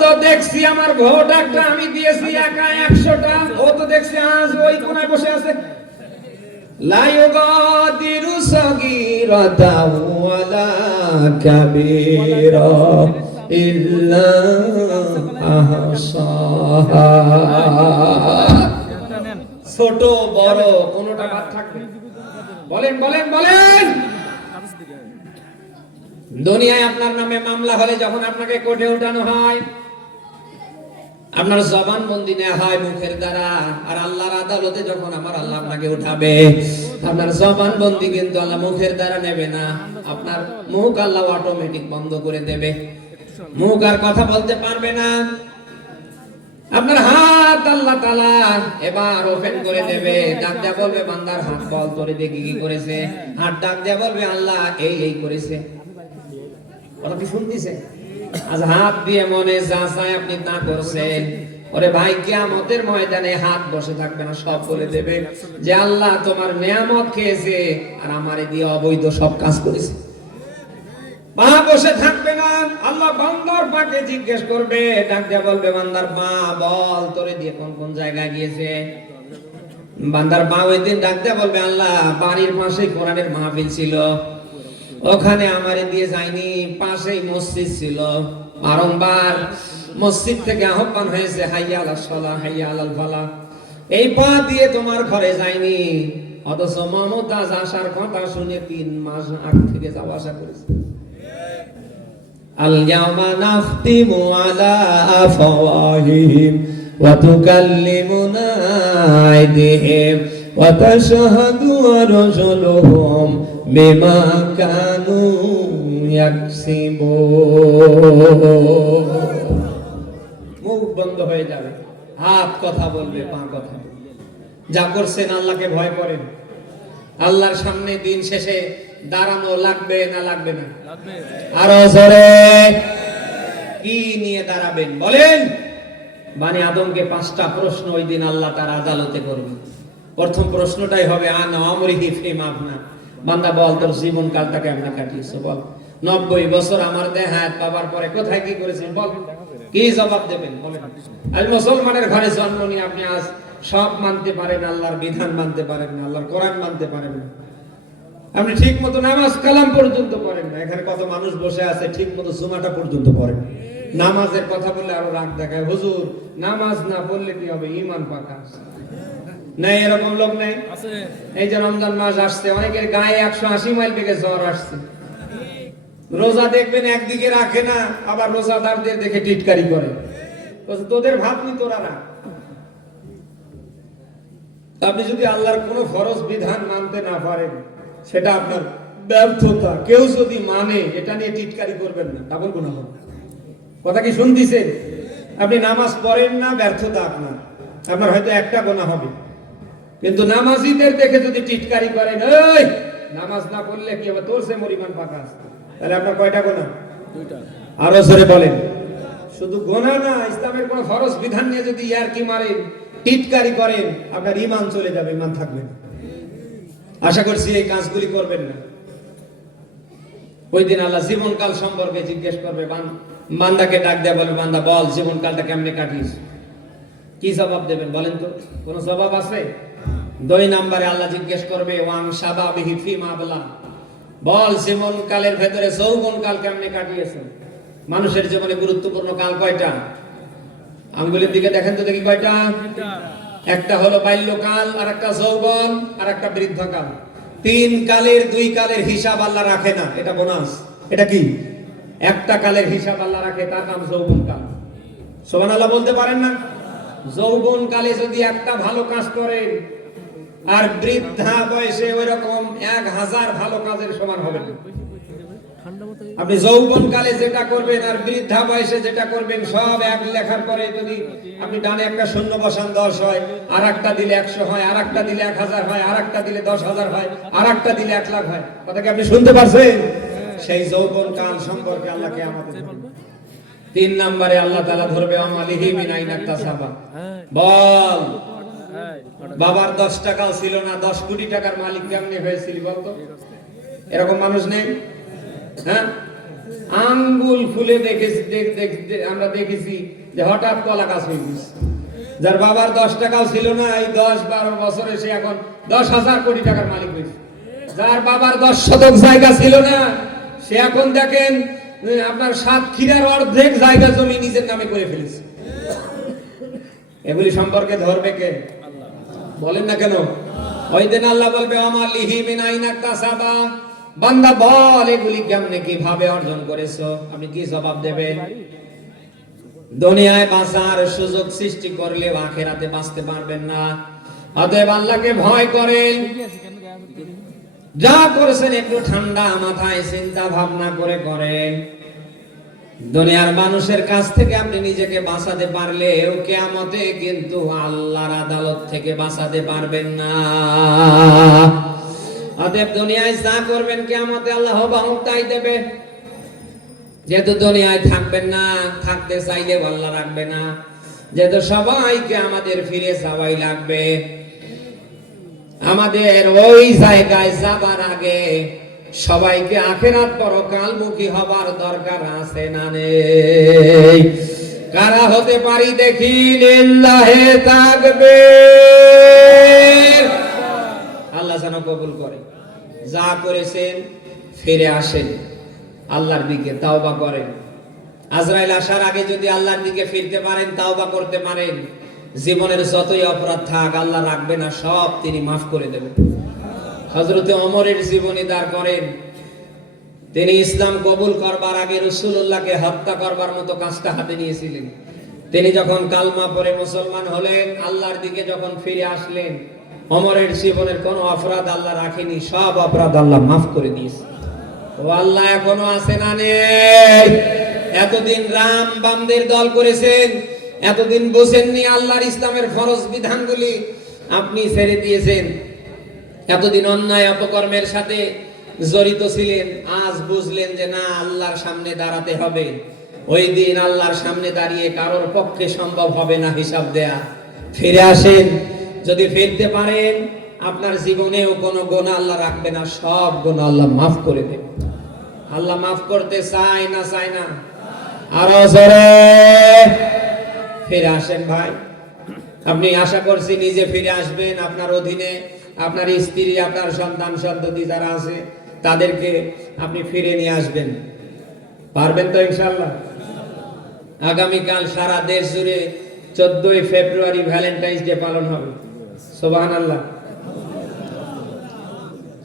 তো দেখছি আমার ভোট একটা আমি দিয়েছি একা একশোটা। ও তো দেখছি আজ ওই কোনায় বসে আছে। ছোট, বড়, কোনটা বাদ থাকবে। বলেন বলেন বলেন। দুনিয়ায় আপনার নামে মামলা হলে যখন আপনাকে কোর্টে উঠানো হয় আপনার জবান বন্দি নেওয়া হয় মুখের দ্বারা, আর আল্লাহর আদালতে যখন আমার আল্লাহ আপনাকে উঠাবে, আপনার জবান বন্দি কিন্তু আল্লাহ মুখের দ্বারা নেবে না, আপনার মুখ আল্লাহ অটোমেটিক বন্ধ করে দেবে। মুখ আর কথা বলতে পারবে না। আপনার হাত আল্লাহ তালা এবার ওপেন করে দেবে। ডাক দেয়া বলবে, বান্দার হাত বল, তোরে দেখি কি করেছে। হাত ডাক দেয়া বলবে, আল্লাহ, এই এই করেছে। কথা কি শুনতেছে? আজ হাত দিয়ে মনে যা চায় আপনি তা করছেন। ওরে ভাই, কিয়ামতের ময়দানে হাত বসে থাকবে না, সব বলে দেবে যে আল্লাহ তোমার নিয়ামত খেয়েছে আর আমারে দিয়ে অবৈধ সব কাজ করেছে। বসে থাকবে না, আল্লাহ পাকে জিজ্ঞেস করবে, ডাক বলবে, বান্দার পা বল, তোরে দিয়ে কোন কোন জায়গায় গিয়েছে? বান্দার পা ওই দিন ডাক বলবে, আল্লাহ, বাড়ির পাশেই কোরআনের মাহফিল ছিল। ওখানে আমারে দিয়ে যায়নি পাশেই মসজিদ ছিল বারংবার মসজিদ থেকে আহ্বান হয়েছে হাইয়া আলাল সালাহ হাইয়া আলাল ফালাহ এই পা দিয়ে তোমার ঘরে যায়নি অথচ মমতাজ আসার কথা শুনে তিন মাস আগ থেকে যাওয়া আসা করেছে اليوم نختم على أفواههم وتكلمنا أيديهم وتشهد أرجلهم বিমা কানু মুখ বন্ধ হয়ে যাবে। হাত কথা বলবে পা কথা যা করছেন আল্লাহকে ভয় করেন আল্লাহর সামনে দিন শেষে দাঁড়ানো লাগবে না লাগবে না? আরও জোরে। কি নিয়ে দাঁড়াবেন? বলেন। মানে আদমকে পাঁচটা প্রশ্ন ওই দিন আল্লাহ তার আদালতে করবে প্রথম প্রশ্নটাই হবে আন অমরিহি ফেম আপনার বান্দা বল তোর জীবন কালটা কেমন কাটিয়েছো বল। নব্বই বছর আমার দেহাত বাবার পরে কোথায় কি করেছেন বল। কি জবাব দেবেন আজ মুসলমানের ঘরে জন্ম নিয়ে আপনি আজ সব মানতে পারেন, আল্লাহর বিধান মানতে পারেন না, আল্লাহর কোরআন মানতে পারেন না। আপনি ঠিক মতো নামাজ কালাম পর্যন্ত পড়েন না। এখানে কত মানুষ বসে আছে ঠিক মতো জুমাটা পর্যন্ত পড়েন। নামাজের কথা বললে আরও রাগ দেখায়। হুজুর, নামাজ না পড়লে কি হবে? ইমান পাকা নেই এরকম লোক নেই। এই যে রমজান মাস আসছে অনেকের গায়ে একশো আশি মাইল থেকে জ্বর আসছে। রোজা দেখবেন একদিকে রাখে না আবার রোজাদারদের দেখে টিটকারি করে। তোদের ভাত নি তোরা রাখ। আপনি যদি আল্লাহর কোনো ফরজ বিধান মানতে না পারেন সেটা আপনার ব্যর্থতা। কেউ যদি মানে এটা নিয়ে টিটকারি করবেন না ডাবল গুণা হবে কথা কি শুনতেছেন? আপনি নামাজ পড়েন না ব্যর্থতা আপনার। আপনার হয়তো একটা গোনা হবে। কিন্তু নামাজিদের দেখে যদি টিটকারি করেন ওই নামাজ না পড়লে কি হবে তোর সে মরিমান পাকা আছে। তাহলে আপনার কয়টা গোনা? আরও জোরে বলেন। শুধু গোনা না ইসলামের কোন ফরজ বিধান নিয়ে যদি ইয়ার কি মারেন টিটকারি করেন আপনার ইমান চলে যাবে ইমান থাকবে না। আশা করছি এই কাজগুলি করবেন না। ওই দিন আল্লাহ জীবনকাল সম্পর্কে জিজ্ঞেস করবে বান- বান্দাকে ডাক দেয়া বলবে বান্দা বল জীবনকালটা কেমনে কাটিস? কি জবাব দেবেন বলেন তো? কোন জবাব আছে? দুই নাম্বারে আল্লাহ জিজ্ঞেস করবে, ওয়াং সাবাবিহি ফিমা বলা বল জীবনকালের ভেতরে যৌবন কাল কেমনে কাটিয়েছেন? মানুষের জীবনে গুরুত্বপূর্ণ কাল কয়টা? আঙ্গুলের দিকে দেখেন তো দেখি কয়টা? একটা হলো বাল্যকাল আর একটা যৌবন আর একটা বৃদ্ধকাল। তিন কালের, দুই কালের হিসাব আল্লাহ রাখে না। এটা বোনাস। এটা কি? একটা কালের হিসাব আল্লাহ রাখে, তার নাম যৌবন কাল। সোমান আল্লাহ বলতে পারেন না? যৌবন কালে যদি একটা ভালো কাজ করেন আর বৃদ্ধা বয়সে ওই রকম এক হাজার ভালো কাজের সমান হবে না। আপনি যৌবন কালে যেটা করবেন আর বৃদ্ধা বয়সে যেটা করবেন, সব এক লেখার পরে যদি আপনি ডানে একটা শূন্য বসান, দশ হয় আর একটা দিলে একশো হয় আর একটা দিলে এক হাজার হয় আর একটা দিলে দশ হাজার হয় আর একটা দিলে এক লাখ হয়। কথা কি আপনি শুনতে পারছেন? সেই যৌবন কাল সম্পর্কে আল্লাহকে আমাদের তিন নম্বরে আল্লাহ তালা ধরবে আমালিহি মিনাইনাক তাসাবা বল। বাবার দশ টাকাও ছিল না, দশ কোটি টাকার মালিক কেমনি হয়েছিল বলতো? এরকম মানুষ নেই? হ্যাঁ? আঙ্গুল ফুলে দেখেছি আমরা দেখেছি যে হঠাৎ কলা গাছ হয়ে যার বাবার দশ টাকাও ছিল না, এই দশ বারো বছরে সে এখন দশ হাজার কোটি টাকার মালিক হয়েছে। যার বাবার দশ শতক জায়গা ছিল না, সে এখন দেখেন আপনার সাতক্ষীরার অর্ধেক জায়গা জমি নিজের নামে করে ফেলেছে। এগুলি সম্পর্কে ধরবে কে? বলেন না কেন? ওই দিন আল্লাহ বলবে আমার লিহি মিন আইনা কাসাবা বান্দা বল, এগুলি কেমনে কীভাবে অর্জন করেছ? আপনি কি জবাব দেবেন? দুনিয়ায় বাঁচার সুযোগ সৃষ্টি করলে আখেরাতে বাঁচতে পারবেন না। অতএব আল্লাহকে ভয় করেন। যা করেছেন একটু ঠান্ডা মাথায় চিন্তা ভাবনা করে করেন। দুনিয়ার মানুষের কাছ থেকে আপনি নিজেকে বাঁচাতে পারলেও কেয়ামতে কিন্তু আল্লাহর আদালত থেকে বাঁচাতে পারবেন না। অতএব দুনিয়ায় যা করবেন কেয়ামতে আল্লাহ বাহু তাই দেবে। যেহেতু দুনিয়ায় থাকবেন না, থাকতে চাইলে আল্লাহ রাখবে না। যেহেতু সবাইকে আমাদের ফিরে যাওয়াই লাগবে। আমাদের ওই জায়গায় যাবার আগে সবাইকে আখেরাত পরকালমুখী হবার দরকার আছে না নেই। কারা হতে পারি দেখি, লিল্লাহে থাকবে আল্লাহ যেন কবুল করে। যা করেছেন, ফিরে আসেন। আল্লাহর দিকে তাওবা করেন। আজরাইল আসার আগে যদি আল্লাহর দিকে ফিরতে পারেন, তাওবা করতে পারেন। জীবনের যতই অপরাধ থাক, আল্লাহ রাখবে না, সব তিনি মাফ করে দেবেন। হজরতে অমরের জীবনী দাঁড় করেন। তিনি ইসলাম কবুল করবার আগে রসুল্লাহকে হত্যা করবার মতো কাজটা হাতে নিয়েছিলেন। তিনি যখন কালমা পরে মুসলমান হলেন, আল্লাহর দিকে যখন ফিরে আসলেন অমরের জীবনের কোনো অপরাধ আল্লাহ রাখেনি, সব অপরাধ আল্লাহ মাফ করে দিয়েছে। ও আল্লাহ এখনও আছে না নেই? এতদিন রাম বামদের দল করেছেন, এতদিন বসেননি আল্লাহর ইসলামের ফরজ বিধানগুলি। আপনি ছেড়ে দিয়েছেন। এতদিন অন্যায় অপকর্মের সাথে জড়িত ছিলেন, আজ বুঝলেন যে না, আল্লাহর সামনে দাঁড়াতে হবে। ওই দিন আল্লাহর সামনে দাঁড়িয়ে কারোর পক্ষে সম্ভব হবে না হিসাব দেয়া। ফিরে আসেন, যদি ফিরতে পারেন, আপনার জীবনেও কোনো গোনা আল্লাহ রাখবে না, সব গোনা আল্লাহ মাফ করে দেবে। আল্লাহ মাফ করতে চায় না চায় না? আরও জোরে ফিরে আসেন ভাই। আপনি আশা করছি নিজে ফিরে আসবেন আপনার অধীনে। আপনার স্ত্রী, আপনার সন্তান সন্ততি যারা আছে, তাদেরকে আপনি ফিরে নিয়ে আসবেন। পারবেন তো ইনশাল্লাহ আগামীকাল সারা দেশ জুড়ে চোদ্দই ফেব্রুয়ারি ভ্যালেন্টাইন্স ডে পালন হবে। সোবাহান আল্লাহ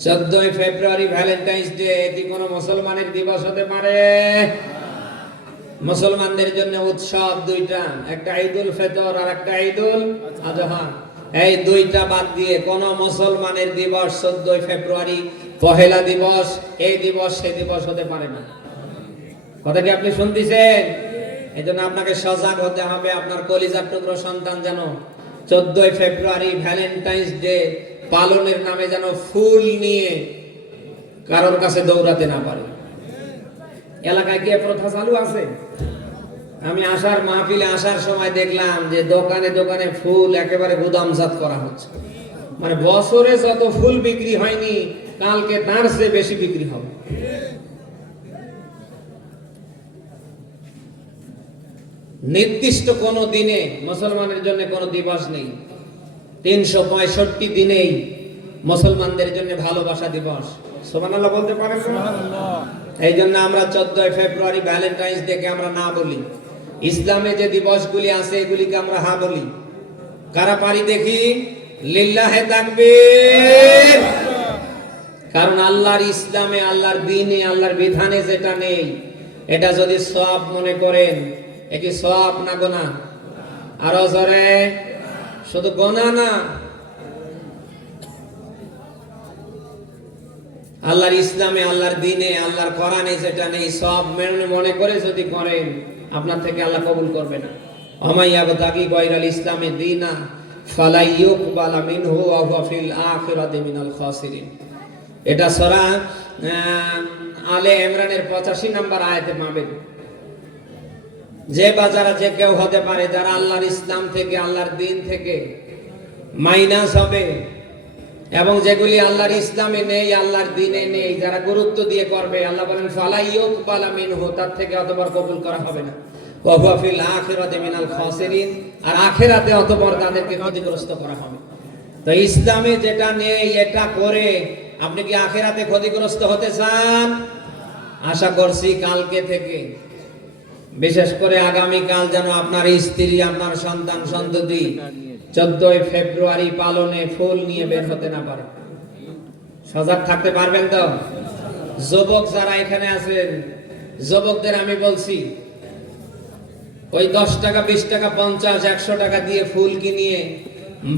চোদ্দই ফেব্রুয়ারি ভ্যালেন্টাইন্স ডে, এটি কোন মুসলমানের দিবস হতে পারে। মুসলমানদের জন্য উৎসব দুইটা, একটা ঈদুল ফেতর আর একটা ঈদুল আজহা। এই দুইটা বাদ দিয়ে কোন মুসলমানের দিবস চোদ্দই ফেব্রুয়ারি, পহেলা দিবস, এই দিবস সে দিবস হতে পারে না। কথা কি আপনি শুনতেছেন? এই জন্য আপনাকে সজাগ হতে হবে, আপনার কলিজার টুকরো সন্তান যেন চোদ্দই ফেব্রুয়ারি ভ্যালেন্টাইন্স ডে পালনের নামে যেন ফুল নিয়ে কারোর কাছে দৌড়াতে না পারে। এলাকায় কি প্রথা চালু আছে? আমি আসার মাহফিলে আসার সময় দেখলাম যে দোকানে দোকানে ফুল একেবারে গুদামজাত করা হচ্ছে। মানে বছরে যত ফুল বিক্রি হয়নি কালকে তার চেয়ে বেশি বিক্রি হবে। নির্দিষ্ট কোনো দিনে মুসলমানের জন্য কোনো দিবস নেই। তিনশো পঁয়ষট্টি দিনেই মুসলমানদের জন্য ভালোবাসা দিবস। সোমানাল্লাহ বলতে পারেন এই জন্য আমরা চোদ্দই ফেব্রুয়ারি ভ্যালেন্টাইন্স ডেকে আমরা না বলি। ইসলামে যে দিবসগুলি আছে, এগুলিকে আমরা হা বলি। কারা পারি দেখি? লিল্লাহে তাকবীর। কারণ আল্লাহর ইসলামে, আল্লাহর দিনে, আল্লাহর বিধানে যেটা নেই, এটা যদি সব মনে করেন এটি সব না গোনা? আরও জরে। শুধু গোনা না। আল্লাহর ইসলামে, আল্লাহর দিনে, আল্লাহর কোরআনে যেটা নেই সব মেনে মনে করে যদি করেন আপনার থেকে আল্লাহ কবুল করবে না অমাইয়াবতাগি গয়রাল ইসলামে দিনা, ফালাই ইউকবালা মিনহু ওয়া হুয়া মিনাল খাসিরিন। এটা সূরা আলে ইমরানের 85 নম্বর আয়াতে পাবেন। যে বা যারা যে কেউ হতে পারে, যারা আল্লাহর ইসলাম থেকে, আল্লাহর দিন থেকে মাইনাস হবে এবং যেগুলি আল্লাহর ইসলামে নেই, আল্লাহর দিনে নেই, যারা গুরুত্ব দিয়ে করবে, আল্লাহ বলেন ফালাইয়ুক বালামিন হো তার থেকে অতবার কবুল করা হবে না। ওয়া ফিল আখিরাতি মিনাল খাসিরিন, আর আখিরাতে অতবার তাদেরকে ক্ষতিগ্রস্ত করা হবে। তো ইসলামে যেটা নেই, এটা করে আপনি কি আখিরাতে ক্ষতিগ্রস্ত হতে চান? আশা করছি কালকে থেকে, বিশেষ করে আগামী কাল যেন আপনার স্ত্রী, আপনার সন্তান, সন্ততি চোদ্দই ফেব্রুয়ারি পালনে ফুল নিয়ে বের হতে না পারে। সজাগ থাকতে পারবেন তো? যুবক যারা এখানে আছেন, যুবকদের আমি বলছি, ওই দশ টাকা, বিশ টাকা, পঞ্চাশ, একশো টাকা দিয়ে ফুল কিনিয়ে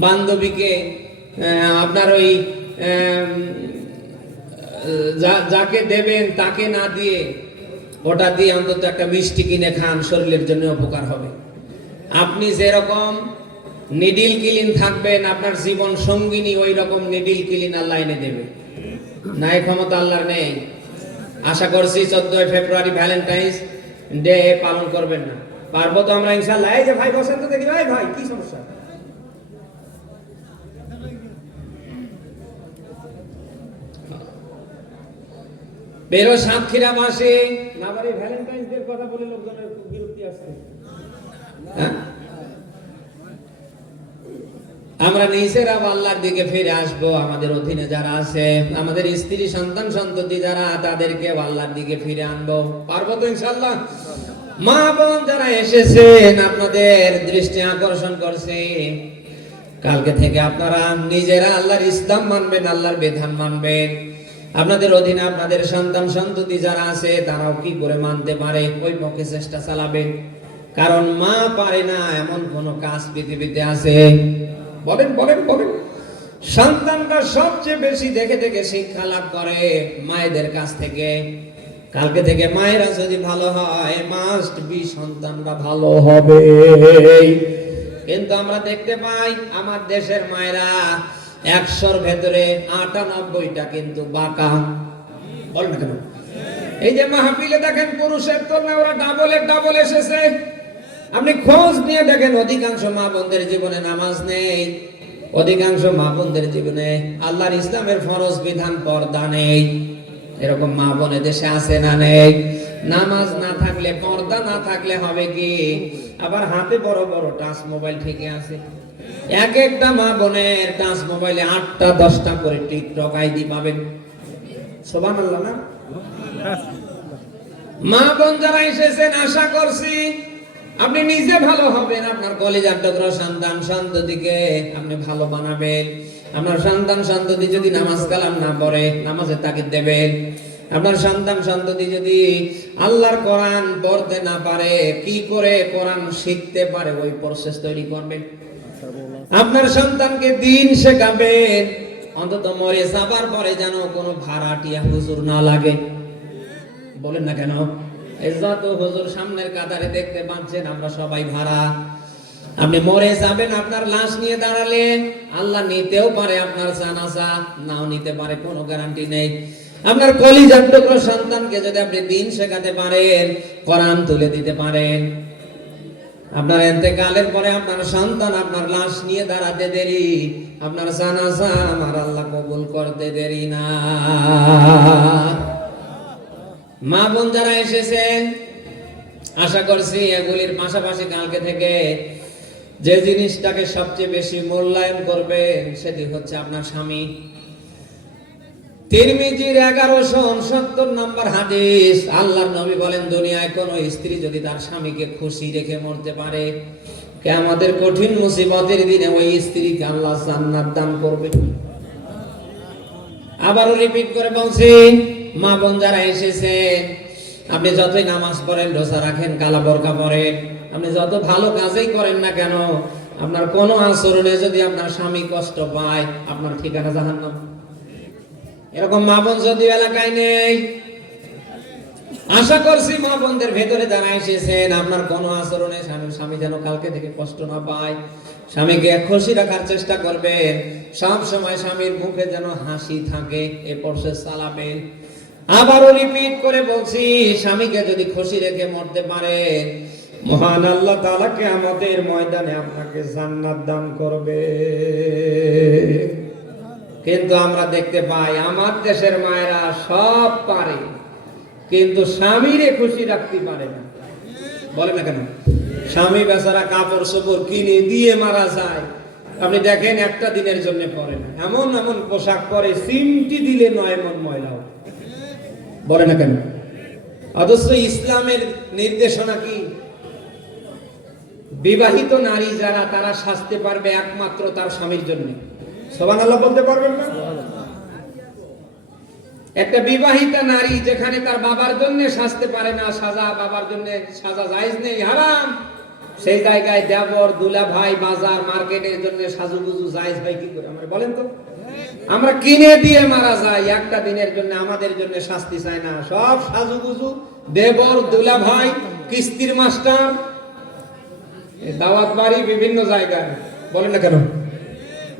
বান্ধবীকে আপনার ওই যাকে দেবেন তাকে না দিয়ে, ওটা দিয়ে অন্তত একটা মিষ্টি কিনে খান, শরীরের জন্য উপকার হবে। আপনি যেরকম নিডিল কিলিন থাকবেন আপনার জীবন সঙ্গিনী ওই রকম নিডিল কিলিন আল্লাহ এনে দেবে। নাই ক্ষমতা আল্লাহর নেই। আশা করছি চোদ্দই ফেব্রুয়ারি ভ্যালেন্টাইন্স ডে পালন করবেন না। পারব তো আমরা ইনশাল্লাহ এই যে ভাই বসেন তো দেখি ভাই ভাই, কি সমস্যা? বেরো সাতক্ষীরা মাসে বাড়ি ভ্যালেন্টাইন্স কথা বলে লোকজনের বিরক্তি আসছে। হ্যাঁ? আমরা নিজেরা আল্লাহর দিকে ফিরে আসব। আমাদের অধীনে যারা আছে, আমাদের স্ত্রী, সন্তান, সন্ততি যারা তাদেরকে আল্লাহর দিকে ফিরে আনব। পারব তো ইনশাল্লাহ মা বোন যারা এসেছেন, আপনাদের দৃষ্টি আকর্ষণ করছে। কালকে থেকে আপনারা নিজেরা আল্লাহর ইসলাম মানবেন, আল্লাহর বিধান মানবেন। আপনাদের অধীনে আপনাদের সন্তান, সন্ততি যারা আছে, তারাও কি করে মানতে পারে? ওই পক্ষে চেষ্টা চালাবেন কারণ মা পারে না, এমন কোন কাজ পৃথিবীতে আছে। বলেন বলেন বলেন। সন্তানরা সবচেয়ে বেশি দেখে দেখে শিক্ষা লাভ করে মায়েদের কাছ থেকে। কালকে থেকে মায়েরা যদি ভালো হয় মাস্ট বি সন্তানরা ভালো হবে। কিন্তু আমরা দেখতে পাই, আমার দেশের মায়েরা একশোর ভেতরে আটানব্বইটা কিন্তু বাঁকা। বল না কেন? এই যে মাহফিলে দেখেন পুরুষের তুলনায় ওরা ডাবলের ডাবল এসেছে। আপনি খোঁজ নিয়ে দেখেন, অধিকাংশ মা বোনদের জীবনে নামাজ নেই। অধিকাংশ মা বোনদের জীবনে আল্লাহর ইসলামের ফরজ বিধান পর্দা নেই। এরকম মা বোনে দেশে আছে না নেই? নামাজ না থাকলে, পর্দা না থাকলে হবে কি? আবার হাতে বড় বড় টাচ মোবাইল ঠিকই আছে। এক একটা মা বোনের টাচ মোবাইলে আটটা, দশটা করে টিকটক আইডি পাবেন। সোবান আল্লাহ না? মা বোন যারা এসেছেন, আশা করছি আপনি নিজে ভালো হবেন, আপনার কলেজার টুকরো সন্তান সন্ততিকে আপনি ভালো বানাবেন। আপনার সন্তান সন্ততি যদি নামাজ কালাম না পড়ে, নামাজে তাকে দেবেন আপনার সন্তান সন্ততি যদি আল্লাহর কোরআন পড়তে না পারে, কি করে কোরআন শিখতে পারে, ওই প্রসেস তৈরি করবেন আপনার সন্তানকে দিন শেখাবেন অন্তত মরে যাবার পরে যেন কোনো ভাড়াটিয়া হুজুর না লাগে। বলেন না কেন? এই যত হুজুর সামনের কাতারে দেখতে পাচ্ছেন আমরা সবাই ভাড়া। আপনি মরে যাবেন, আপনার লাশ নিয়ে দাঁড়ালে। আল্লাহ নিতেও পারে আপনার জানাজা, নাও নিতে পারে, কোনো গ্যারান্টি নেই। আপনার কলিজার টুকরো সন্তানকে যদি আপনি দিন শেখাতে পারেন, কোরআন তুলে দিতে পারেন। আপনার এতেকালের পরে আপনার সন্তান আপনার লাশ নিয়ে দাঁড়াতে দেরি, আপনার জানাজা আমার আল্লাহ কবুল করতে দেরি না। মা বোন যারা এসেছেন, আশা করছি এগুলির পাশাপাশি কালকে থেকে যে জিনিসটাকে সবচেয়ে বেশি মূল্যায়ন করবেন সেটি হচ্ছে আপনার স্বামী। তিরমিজির এগারোশো উনসত্তর নম্বর হাদিস, আল্লাহর নবী বলেন, দুনিয়ায় কোন স্ত্রী যদি তার স্বামীকে খুশি রেখে মরতে পারে আমাদের কঠিন মুসিবতের দিনে ওই স্ত্রীকে আল্লাহ জান্নাত দান করবে আবারও রিপিট করে বলছি মা বোন যারা এসেছেন আপনি যতই নামাজ পড়েন, রোজা রাখেন, কালা বরকা পড়েন আপনি যত ভালো কাজই করেন না কেন, আপনার কোনো আচরণে যদি আপনার স্বামী কষ্ট পায়, আপনার ঠিকানা জাহান্নাম। এরকম মা বোন যদি এলাকায় নেই, আশা করছি মা বোনদের ভেতরে যারা এসেছেন, আপনার কোন আচরণে স্বামী স্বামী যেন কালকে থেকে কষ্ট না পায়, স্বামীকে খুশি রাখার চেষ্টা করবেন। সব সময় স্বামীর মুখে যেন হাসি থাকে, এ প্রসেস চালাবেন আবারও রিপিট করে বলছি, স্বামীকে যদি খুশি রেখে মরতে পারেন মহান আল্লাহ তাআলাকে আমাদের ময়দানে আপনাকে জান্নাত দান করবে। কিন্তু আমরা দেখতে পাই, আমার দেশের মায়েরা সব পারে, কিন্তু স্বামীরে খুশি রাখতে পারে না। বলে না কেন? স্বামী বেচারা কাপড় চোপড় কিনে দিয়ে মারা যায়। আপনি দেখেন একটা দিনের জন্য পরে না, এমন এমন পোশাক পরে, সিমটি দিলে নয় মন ময়লা। বলে না কেন? অথচ ইসলামের নির্দেশনা কি? বিবাহিত নারী যারা, তারা সাজতে পারবে একমাত্র তার স্বামীর জন্য। সোবান আল্লাহ বলতে পারবেন না? একটা বিবাহিতা নারী যেখানে তার বাবার জন্য সাজতে পারে না, সাজা, বাবার জন্য সাজা জায়েজ নেই, হারাম। সেই জায়গায় দেবর দুলা ভাই বাজার, মার্কেটের জন্য সাজুগুজু জায়েজ ভাই কি করে? আমরা বলেন তো। আমরা কিনে দিয়ে মারা যাই, একটা দিনের জন্য, আমাদের জন্য শাস্তি চাই না। সব সাজুগুজু, দেবর দুলা ভাই কিস্তির মাস্টার দাওয়াত বাড়ি বিভিন্ন জায়গায়। বলেন না কেন?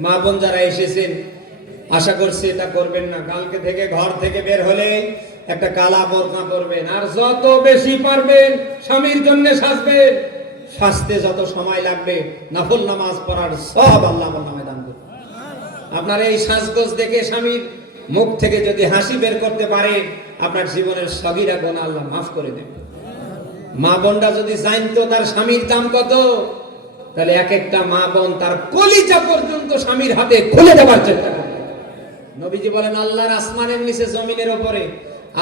মা বোন যারা এসেছেন, আশা করছি এটা করবেন না। কালকে থেকে ঘর থেকে বের হলে একটা কালা বর্ণা করবেন আর যত বেশি পারবেন, স্বামীর জন্য সাজবেন। সাজতে যত সময় লাগবে, নাফল নামাজ পড়ার সব আল্লাহ নামে আপনার এই সাজগোজ দেখে স্বামীর মুখ থেকে যদি হাসি বের করতে পারে, আপনার জীবনের সগিরা গোনা আল্লাহ মাফ করে দেবে মা বোনটা যদি জানতো তার স্বামীর দাম কত, তাহলে এক একটা মা বোন তার কলিজা পর্যন্ত স্বামীর হাতে খুলে দেওয়ার চেষ্টা করে নবীজি বলেন, আল্লাহর আসমানের নিচে জমিনের উপরে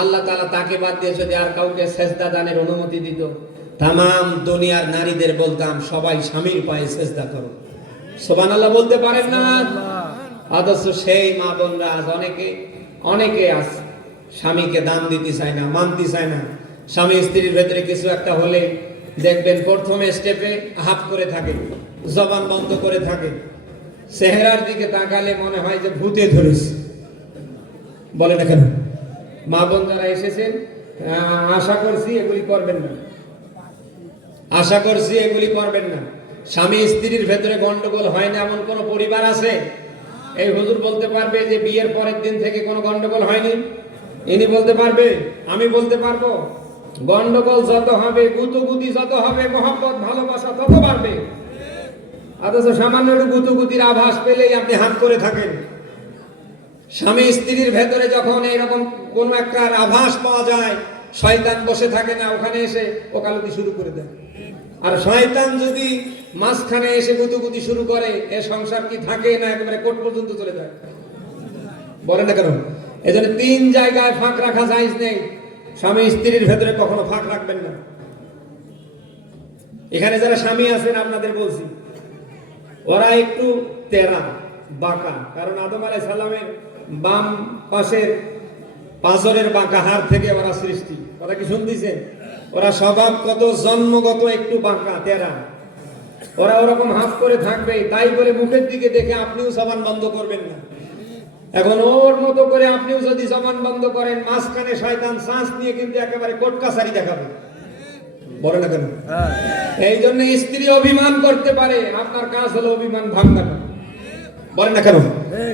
আল্লাহ তাআলা তাকে বাদ দিয়ে যদি আর কাউকে সেজদা দানের অনুমতি দিত তাম দুনিয়ার নারীদের বলতাম, সবাই স্বামীর পায়ে সেজদা করো। সোবান আল্লাহ বলতে পারেন না? অথচ সেই মা বোনরা আজ অনেকে অনেকে আছে স্বামীকে দাম দিতে চায় না, মানতে চায় না। স্বামী স্ত্রীর ভেতরে কিছু একটা হলে দেখবেন প্রথমে স্টেপে হাত করে থাকে, জবান বন্ধ করে থাকে। চেহারার দিকে তাকালে মনে হয় যে ভূতে ধরেছে। বলে না কেন? মা বোন যারা এসেছেন আশা করছি এগুলি করবেন না। আশা করছি এগুলি করবেন না। স্বামী স্ত্রীর ভেতরে গন্ডগোল হয় না এমন কোন পরিবার আছে? এই হুজুর বলতে পারবে যে বিয়ের পরের দিন থেকে কোনো গন্ডগোল হয়নি? ইনি বলতে পারবে, আমি বলতে পারব, গন্ডগোল যত হবে, গুতুগুতি যত হবে, মহব্বত, ভালোবাসা তত বাড়বে। অথচ সামান্য একটু গুতুগুতির আভাস পেলেই আপনি হাত করে থাকেন। স্বামী স্ত্রীর ভেতরে যখন এরকম কোন একটা আভাস পাওয়া যায়, শয়তান বসে থাকে না, ওখানে এসে ওকালতি শুরু করে দেয়। আর শয়তান যদি মাঝখানে এসে গুতুগুতি শুরু করে, এ সংসার কি থাকে না একেবারে কোর্ট পর্যন্ত চলে যায়? বলে না কেন? এজন্য তিন জায়গায় ফাঁক রাখা জায়েজ নেই। স্বামী স্ত্রীর ভেতরে কখনো ফাঁক রাখবেন না। এখানে যারা স্বামী আছেন, আপনাদের বলছি, ওরা একটু তেরা, বাঁকা। কারণ আদম আলাই সালামের বাম পাশের পাঁচরের বাঁকা হার থেকে ওরা সৃষ্টি। কথা কি শুনতেছেন? ওরা স্বভাবগত জন্মগত একটু বাঁকা, তেরা। ওরা ওরকম হাফ করে থাকবে, তাই বলে মুখের দিকে দেখে আপনিও জবান বন্ধ করবেন না। এখন ওর মতো করে আপনিও যদি জবান বন্ধ করেন, মাঝখানে শয়তান শ্বাস নিয়ে কিন্তু একেবারে কোট কাছারি দেখাবে। বলে না কেন? এই জন্য স্ত্রী অভিমান করতে পারে, আপনার কাজ হলো অভিমান ভাঙ্গানো বলে না কেন?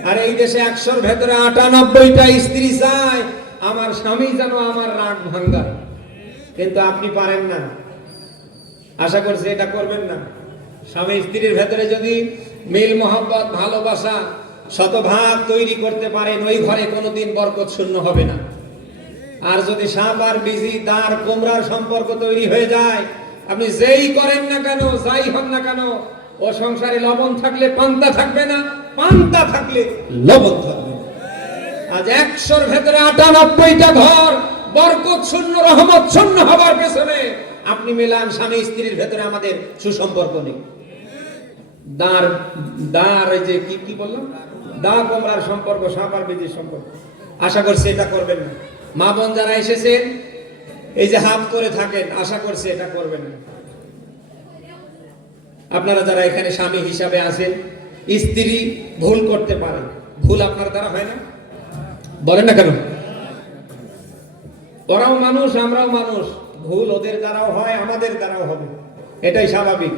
আর এই দেশে একশোর ভেতরে আটানব্বইটা স্ত্রী চায়, আমার স্বামী যেন আমার রাগ ভাঙ্গা কিন্তু আপনি পারেন না। আশা করছি এটা করবেন না। স্বামী স্ত্রীর ভেতরে যদি মিল মোহাম্মত ভালোবাসা শতভাগ তৈরি করতে পারেন, ওই ঘরে কোনোদিন বরকত শূন্য হবে না। আর যদি সাপ আর বিজি তার কোমরার সম্পর্ক তৈরি হয়ে যায়, আপনি যেই করেন না কেন, যাই হন না কেন, ও সংসারে লবণ থাকলে পান্তা থাকবে না, পান্তা থাকলে লবণ থাকবে আজ একশোর ভেতরে আটানব্বইটা ঘর বরকত শূন্য, রহমত শূন্য হবার পেছনে আপনি মেলান স্বামী স্ত্রীর ভেতরে আমাদের সুসম্পর্ক নেই। দাঁড় দাঁড় যে কি কি বললাম? দা কোমরার সম্পর্ক, সাপ আর বীজের সম্পর্ক। আশা করছি এটা করবেন না। মা বোন যারা এসেছেন, এই যে হাফ করে থাকেন, আশা করছি এটা করবেন না। আপনারা যারা এখানে স্বামী হিসাবে আছেন, স্ত্রী ভুল করতে পারে। ভুল আপনার দ্বারা হয় না। বলেন না কেন? ওরাও মানুষ, আমরাও মানুষ। ভুল ওদের দ্বারাও হয়, আমাদের দ্বারাও হবে। এটাই স্বাভাবিক।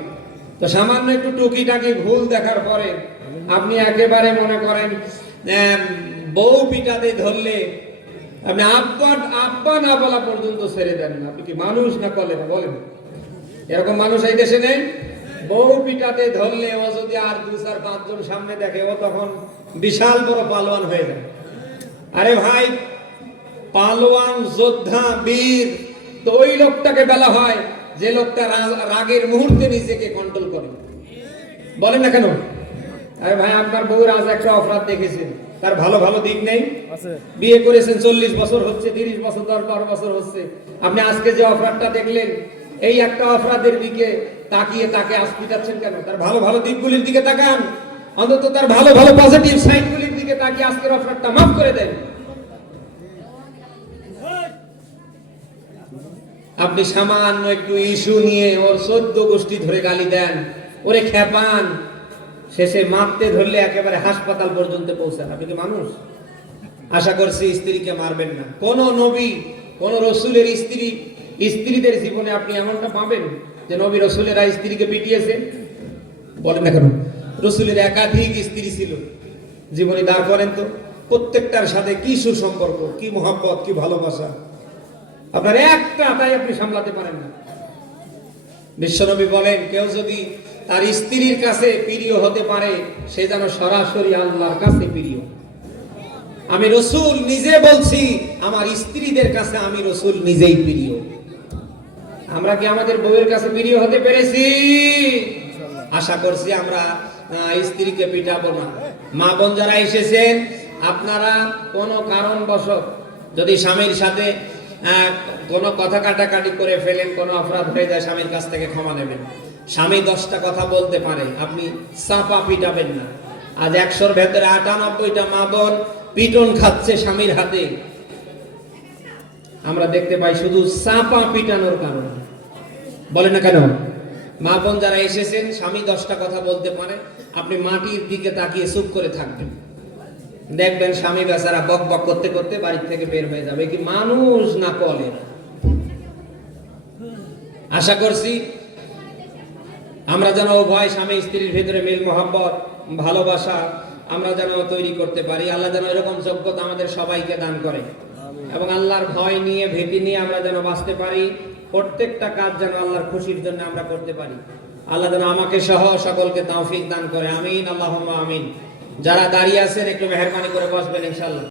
তো সামান্য একটু টুকিটাকি ভুল দেখার পরে আপনি একেবারে মনে করেন বউ পিটাতে ধরলে আপনি আব্বা আব্বা না বলা পর্যন্ত ছেড়ে দেন না। আপনি কি মানুষ না কলে না বলেন। এরকম মানুষ এই দেশে নেই? বউ পিটাতে ধরলে ও যদি আর দু চার, পাঁচজন সামনে দেখে, ও তখন বিশাল বড় পালোয়ান হয়ে যায়। আরে ভাই পালোয়ান যোদ্ধা বীর তো ওই লোকটাকে বলা হয় যে লোকটা রাগের মুহূর্তে নিজেকে কন্ট্রোল করে। বলেন না কেন? আরে ভাই আপনার বউর আজ একটা অপরাধ দেখেছেন তার ভালো ভালো দিক নেই। বিয়ে করেছেন চল্লিশ বছর হচ্ছে তিরিশ বছর দশ বারো বছর হচ্ছে। আপনি আজকে যে অপরাধটা দেখলেন এই একটা অপরাধের দিকে তাকিয়ে তাকে আজ পিটাচ্ছেন কেন? তার ভালো ভালো দিকগুলির দিকে তাকান। অন্তত তার ভালো ভালো পজিটিভ সাইডগুলির দিকে তাকিয়ে আজকের অপরাধটা মাফ করে দেন। আপনি সামান্য একটু ইস্যু নিয়ে ওর চোদ্দ গোষ্ঠী ধরে গালি দেন, ওরে খেপান শেষে মারতে ধরলে একেবারে হাসপাতাল পর্যন্ত পৌঁছান। আপনি কি মানুষ? আশা করছি স্ত্রীকে মারবেন না। কোন নবী, কোন রসুলের স্ত্রী, স্ত্রীদের জীবনে আপনি এমনটা পাবেন যে নবী রসুলেরা স্ত্রীকে পিটিয়েছে? বলেন না কেন? রসুলের একাধিক স্ত্রী ছিল। জীবনে দাঁড় করেন তো। প্রত্যেকটার সাথে কি সুসম্পর্ক, কি মহাব্বত, কি ভালোবাসা? আপনার একটা তাই আপনি সামলাতে পারেন না। বিশ্বনবী বলেন, কেউ যদি তার স্ত্রীর কাছে প্রিয় হতে পারে, সে যেন সরাসরি আল্লাহর কাছে প্রিয়। আমি রসুল নিজে বলছি, আমার স্ত্রীদের কাছে আমি রসুল নিজেই প্রিয়। আমরা কি আমাদের বউয়ের কাছে প্রিয় হতে পেরেছি? আশা করছি আমরা স্ত্রীকে পিটাবো না। মা বোন যারা এসেছেন, আপনারা কোনো কারণবশত যদি স্বামীর সাথে কোনো কথা কাটাকাটি করে ফেলেন, কোনো অপরাধ হয়ে যায়, স্বামীর কাছ থেকে ক্ষমা নেবেন। স্বামী দশটা কথা বলতে পারে, আপনি চাপা পিটাবেন না। আজ একশোর ভেতরে আটানব্বইটা মা পিটন খাচ্ছে স্বামীর হাতে। আমরা দেখতে পাই শুধু চাপা পিটানোর কারণে। বলে না কেন? মা বোন যারা এসেছেন, স্বামী দশটা কথা বলতে পারে, আপনি মাটির দিকে তাকিয়ে চুপ করে থাকবেন। দেখবেন স্বামী বেচারা বক বক করতে করতে বাড়ির থেকে বের হয়ে যাবে। কি মানুষ না কলে আশা করছি আমরা যেন উভয় স্বামী স্ত্রীর ভিতরে মিল মোহাম্মত ভালোবাসা আমরা যেন তৈরি করতে পারি। আল্লাহ যেন এরকম যোগ্যতা আমাদের সবাইকে দান করে। এবং আল্লাহর ভয় নিয়ে ভীতি নিয়ে আমরা যেন বাঁচতে পারি। প্রত্যেকটা কাজ যেন আল্লাহর খুশির জন্য আমরা করতে পারি। আল্লাহ যেন আমাকে সহ সকলকে তৌফিক দান করে। আমিন আল্লাহ আমিন। যারা দাঁড়িয়ে আছেন একটু মেহরবানি করে বসবেন ইনশাল্লাহ